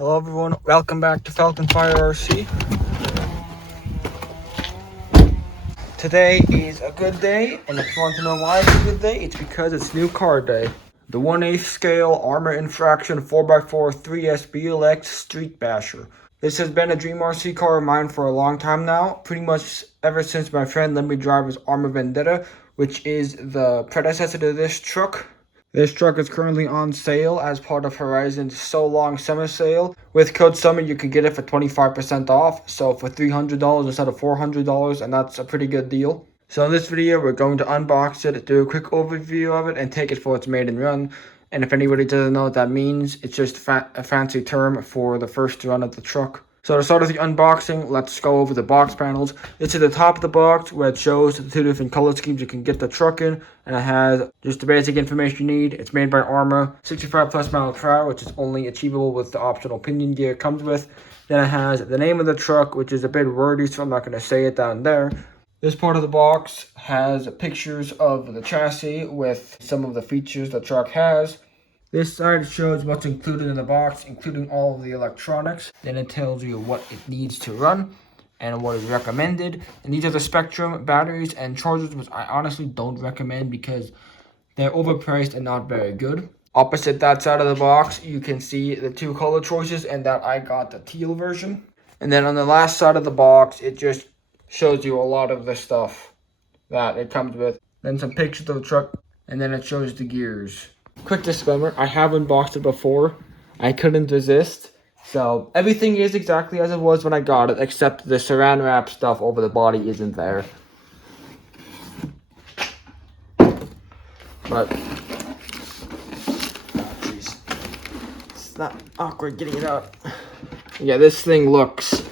Hello everyone, welcome back to Falcon Fire RC. Today is a good day, and if you want to know why it's a good day, it's because it's new car day. The 1/8 scale Arrma Infraction 4x4 3S BLX Street Basher. This has been a dream RC car of mine for a long time now, pretty much ever since my friend let me drive his Arrma Vendetta, which is the predecessor to this truck. This truck is currently on sale as part of Horizon's So Long Summer Sale. With code SUMMER, you can get it for 25% off, so for $300 instead of $400, and that's a pretty good deal. So in this video, we're going to unbox it, do a quick overview of it, and take it for its maiden run. And if anybody doesn't know what that means, it's just a fancy term for the first run of the truck. So to start with the unboxing, let's go over the box panels. It's at the top of the box where it shows the two different color schemes you can get the truck in, and it has just the basic information you need. It's made by Arrma, 65 plus mile per hour, which is only achievable with the optional pinion gear it comes with. Then it has the name of the truck, which is a bit wordy, so I'm not going to say it down there. This part of the box has pictures of the chassis with some of the features the truck has. This side shows what's included in the box, including all of the electronics. Then it tells you what it needs to run and what is recommended. And these are the Spectrum batteries and chargers, which I honestly don't recommend because they're overpriced and not very good. Opposite that side of the box, you can see the two color choices, and that I got the teal version. And then on the last side of the box, it just shows you a lot of the stuff that it comes with. Then some pictures of the truck, and then it shows the gears. Quick disclaimer, I have unboxed it before. I couldn't resist. So everything is exactly as it was when I got it, except the saran wrap stuff over the body isn't there. But, oh jeez, it's not awkward getting it out. Yeah, this thing looks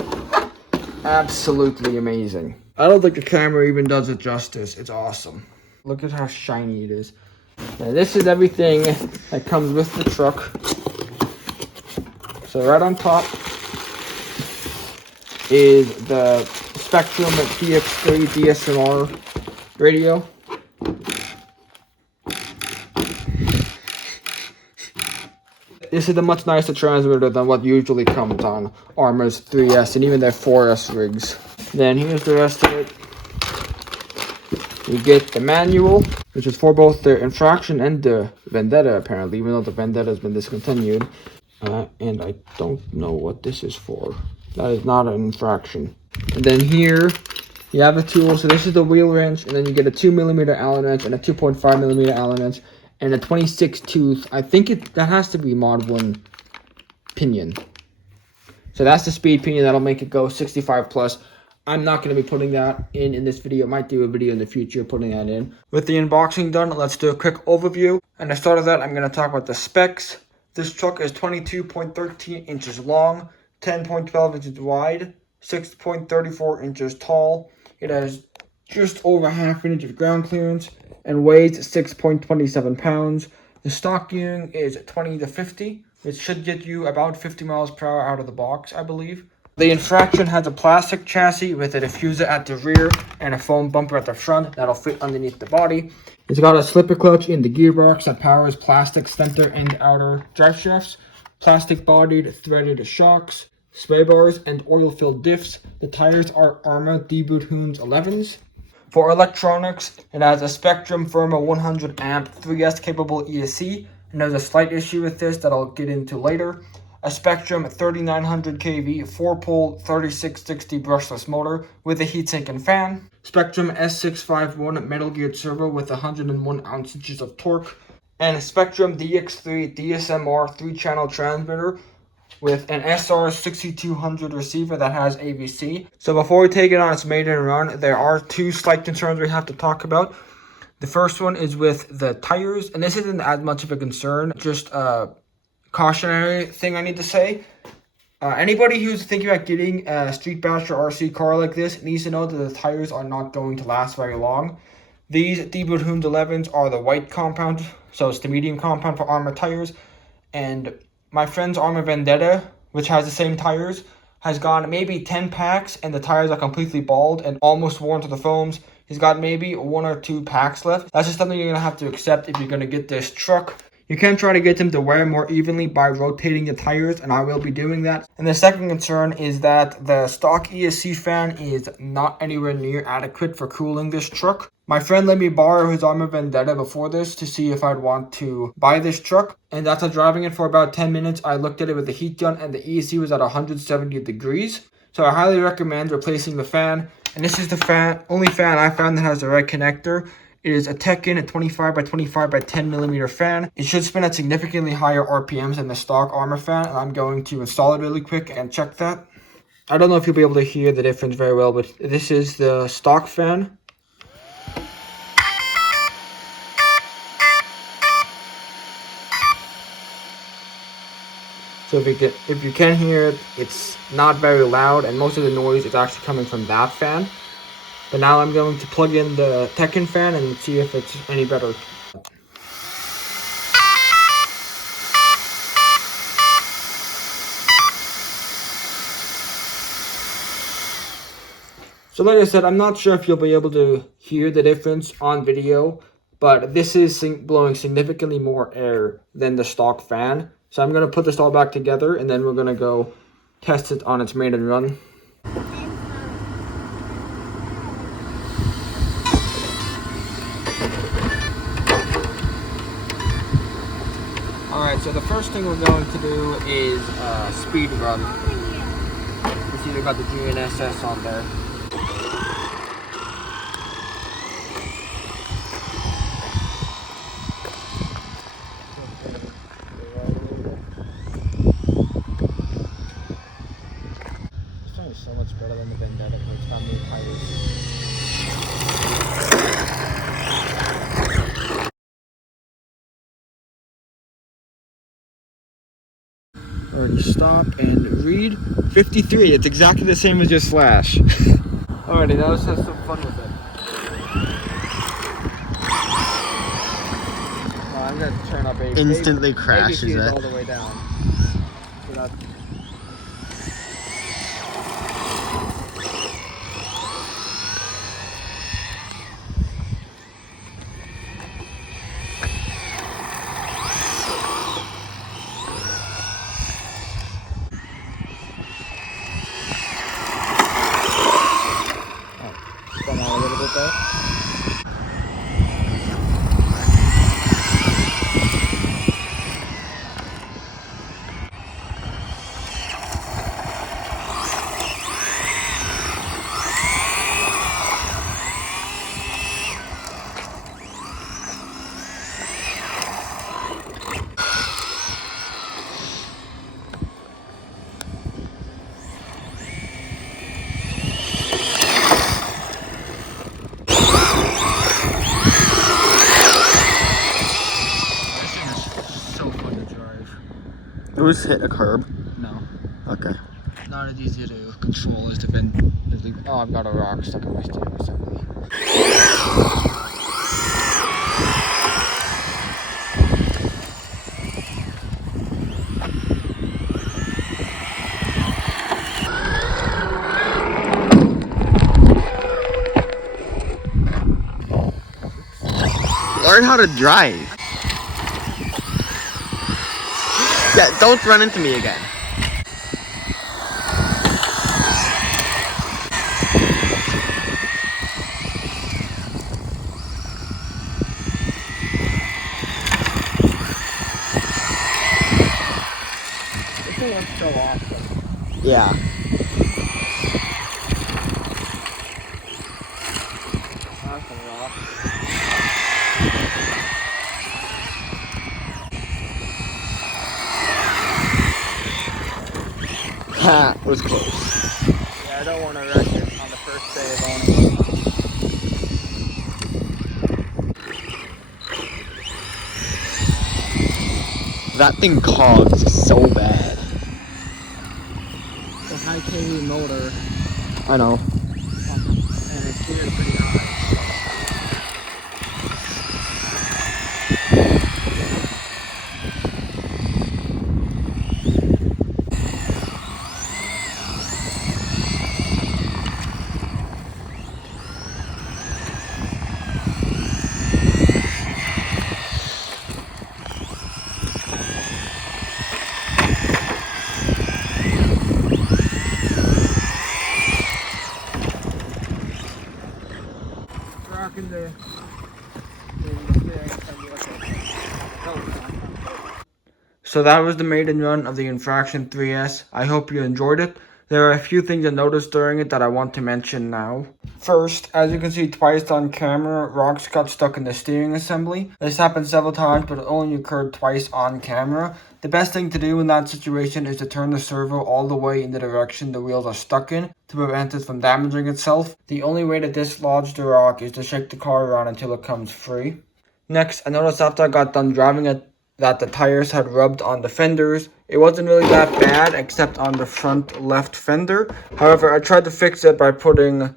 absolutely amazing. I don't think the camera even does it justice. It's awesome. Look at how shiny it is. Now this is everything that comes with the truck. So right on top is the Spectrum TX3 DSMR radio. This is a much nicer transmitter than what usually comes on Arrma's 3S and even their 4S rigs. Then here's the rest of it. You get the manual, which is for both the Infraction and the Vendetta, apparently, even though the Vendetta has been discontinued. And I don't know what this is for. That is not an Infraction. And then here, you have a tool. So this is the wheel wrench, and then you get a 2mm Allen wrench and a 2.5mm Allen wrench, and a 26 tooth. I think that has to be Mod 1 pinion. So that's the speed pinion that'll make it go 65 plus. I'm not going to be putting that in this video. I might do a video in the future putting that in. With the unboxing done, let's do a quick overview. And to start of that, I'm going to talk about the specs. This truck is 22.13 inches long, 10.12 inches wide, 6.34 inches tall. It has just over half an inch of ground clearance and weighs 6.27 pounds. The stock gearing is 20 to 50. It should get you about 50 miles per hour out of the box, I believe. The Infraction has a plastic chassis with a diffuser at the rear and a foam bumper at the front that'll fit underneath the body. It's got a slipper clutch in the gearbox that powers plastic center and outer drive shafts, plastic bodied threaded shocks, sway bars, and oil-filled diffs. The tires are Arrma Debut-Hoons 11s. For electronics, it has a Spectrum Firma 100 amp 3S capable ESC, and there's a slight issue with this that I'll get into later. A Spectrum 3900 kV 4-pole 3660 brushless motor with a heatsink and fan. Spectrum S651 metal geared servo with 101 ounces of torque. And a Spectrum DX3 DSMR 3-channel transmitter with an SR6200 receiver that has AVC. So before we take it on its maiden run, there are two slight concerns we have to talk about. The first one is with the tires, and this isn't as much of a concern, just cautionary thing I need to say. Anybody who's thinking about getting a Street Basher RC car like this needs to know that the tires are not going to last very long. These Debut-Hoons 11s are the white compound, so it's the medium compound for Arrma tires. And my friend's Arrma Vendetta, which has the same tires, has gone maybe 10 packs and the tires are completely bald and almost worn to the foams. He's got maybe 1 or 2 packs left. That's just something you're going to have to accept if you're going to get this truck. You can try to get them to wear more evenly by rotating the tires, and I will be doing that. And the second concern is that the stock ESC fan is not anywhere near adequate for cooling this truck. My friend let me borrow his Arrma Vendetta before this to see if I'd want to buy this truck. And after driving it for about 10 minutes, I looked at it with the heat gun and the ESC was at 170 degrees. So I highly recommend replacing the fan. And this is the only fan I found that has the right connector. It is a Tekken, a 25 by 25 by 10 millimeter fan. It should spin at significantly higher RPMs than the stock Arrma fan. And I'm going to install it really quick and check that. I don't know if you'll be able to hear the difference very well, but this is the stock fan. So if you can hear it, it's not very loud, and most of the noise is actually coming from that fan. But now I'm going to plug in the Tekken fan and see if it's any better. So like I said, I'm not sure if you'll be able to hear the difference on video, but this is blowing significantly more air than the stock fan. So I'm going to put this all back together, and then we're going to go test it on its maiden run. Alright, so the first thing we're going to do is speed run. You see they've got the GNSS on there. So much better than the Vendetta because it's got new tires. Already stop and read. 53, it's exactly the same as your Slash. Alrighty, now let's have some fun with it. I'm gonna turn up a instantly crashes it all the way down. So that's spun out a little bit there. It was hit a curb. No. Okay. Not as easy to control as the oh, I've got a rock stuck in my steering assembly. Learn how to drive. Yeah, don't run into me again. This thing looks so awesome. Yeah. Awesome rock. Ha, it was close. Yeah, I don't want to wreck it on the first day of owning it. That thing cogs so bad. It's a high KV motor. I know. And it's geared pretty high. So that was the maiden run of the Infraction 3S. I hope you enjoyed it. There are a few things I noticed during it that I want to mention now. First, as you can see twice on camera, rocks got stuck in the steering assembly. This happened several times, but it only occurred twice on camera. The best thing to do in that situation is to turn the servo all the way in the direction the wheels are stuck in to prevent it from damaging itself. The only way to dislodge the rock is to shake the car around until it comes free. Next, I noticed after I got done driving it that the tires had rubbed on the fenders. It wasn't really that bad except on the front left fender. However, I tried to fix it by putting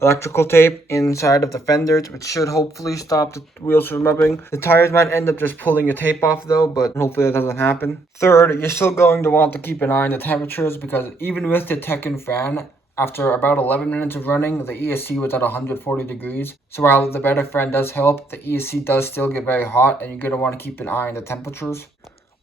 electrical tape inside of the fenders, which should hopefully stop the wheels from rubbing. The tires might end up just pulling the tape off though, but hopefully that doesn't happen. Third, you're still going to want to keep an eye on the temperatures because even with the Tekken fan, after about 11 minutes of running, the ESC was at 140 degrees. So while the better fan does help, the ESC does still get very hot and you're going to want to keep an eye on the temperatures.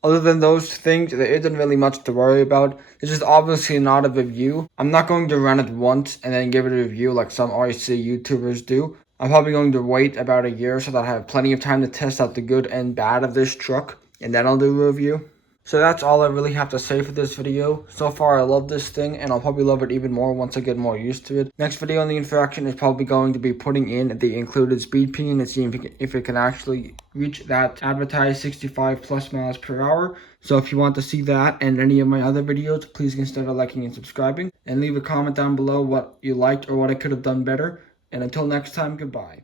Other than those things, there isn't really much to worry about. This is obviously not a review. I'm not going to run it once and then give it a review like some RC YouTubers do. I'm probably going to wait about a year so that I have plenty of time to test out the good and bad of this truck, and then I'll do a review. So that's all I really have to say for this video. So far I love this thing and I'll probably love it even more once I get more used to it. Next video on the Infraction is probably going to be putting in the included speed pinion and seeing if it can actually reach that advertised 65 plus miles per hour. So if you want to see that and any of my other videos, please consider liking and subscribing. And leave a comment down below what you liked or what I could have done better. And until next time, goodbye.